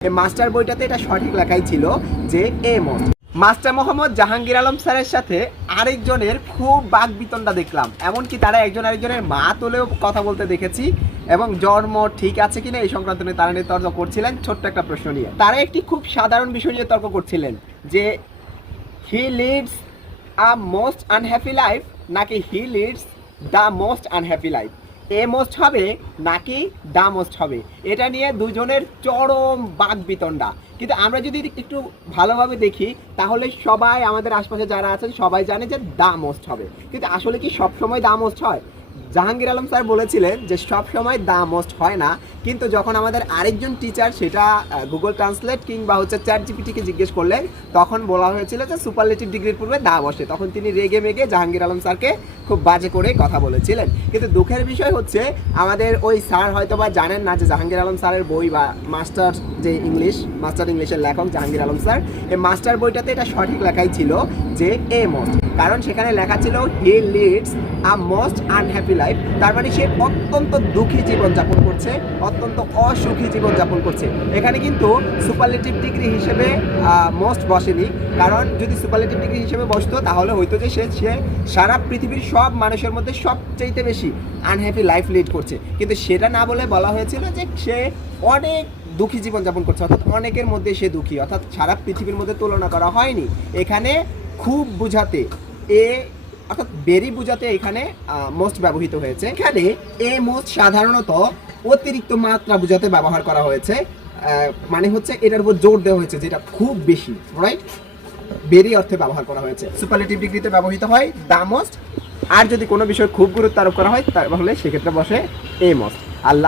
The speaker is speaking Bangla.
মাস্টার বইটাতে এটা সঠিক লেখাই ছিল যে a most master Mohammad Jahangir Alam স্যারের সাথে আরেকজনের খুব বাগবিতণ্ডা দেখলাম। এমনকি তারা একজন আরেকজনের মা তোলেও কথা বলতে দেখেছি এবং জন্ম ঠিক আছে কিনা এই সংক্রান্ত নিয়ে তারা নিয়ে তর্ক করছিলেন, ছোট্ট একটা প্রশ্ন নিয়ে। তারা একটি খুব সাধারণ বিষয় নিয়ে তর্ক করছিলেন যে he leads a most unhappy life নাকি he leads the most unhappy life a most হবে নাকি দা মোস্ট হবে? এটা নিয়ে দুজনের চরম বাক বিতণ্ডা কিন্তু আমরা যদি একটু ভালোভাবে দেখি, তাহলে সবাই আমাদের আশপাশে যারা আছেন সবাই জানে যে দা মোস্ট হবে। কিন্তু আসলে কি সবসময় দা মোস্ট হয়? জাহাঙ্গীর আলম স্যার বলেছিলেন যে সবসময় দা মোস্ট হয় না। কিন্তু যখন আমাদের আরেকজন টিচার সেটা গুগল ট্রান্সলেট কিংবা হচ্ছে চ্যাট জিপিটিকে জিজ্ঞেস করলেন, তখন বলা হয়েছিল যে সুপারলেটিভ ডিগ্রির পূর্বে দা বসে। তখন তিনি রেগে মেগে জাহাঙ্গীর আলম স্যারকে খুব বাজে করে কথা বলেছিলেন। কিন্তু দুঃখের বিষয় হচ্ছে, আমাদের ওই স্যার হয়তো বা জানেন না যে জাহাঙ্গীর আলম স্যারের বই বা মাস্টার যে ইংলিশ, মাস্টার ইংলিশের লেখক জাহাঙ্গীর আলম স্যার, এই মাস্টার বইটাতে এটা সঠিক লেখাই ছিল যে এ মোস্ট কারণ সেখানে লেখা ছিল he leads a most unhappy life তার মানে সে অত্যন্ত দুঃখী জীবনযাপন করছে, অত্যন্ত অসুখী জীবনযাপন করছে। এখানে কিন্তু সুপারলেটিভ ডিগ্রি হিসেবে মোস্ট বসেনি। কারণ যদি সুপারলেটিভ ডিগ্রি হিসেবে বসতো, তাহলে হয়তো যে সে সে সারা পৃথিবীর সব মানুষের মধ্যে সবচাইতে বেশি আনহ্যাপি লাইফ লিড করছে। কিন্তু সেটা না বলে বলা হয়েছিল যে সে অনেক দুঃখী জীবনযাপন করছে, অর্থাৎ অনেকের মধ্যে সে দুঃখী, অর্থাৎ সারা পৃথিবীর মধ্যে তুলনা করা হয়নি। এখানে খুব বুঝাতে, এ, অর্থাৎ বেরি বুঝাতে এখানে মোস্ট ব্যবহৃত হয়েছে। এখানে, এ মোস্ট সাধারণত অতিরিক্ত মাত্রা বুঝাতে ব্যবহার করা হয়েছে। মানে হচ্ছে এটার উপর জোর দেওয়া হয়েছে, যেটা খুব বেশি রাইট বেরি অর্থে ব্যবহার করা হয়েছে। সুপারলেটিভ ডিগ্রিতে ব্যবহৃত হয় দা মোস্ট আর যদি কোনো বিষয় খুব গুরুত্ব আরোপ করা হয়, তাহলে সেক্ষেত্রে বসে এ মোস্ট আল্লাহ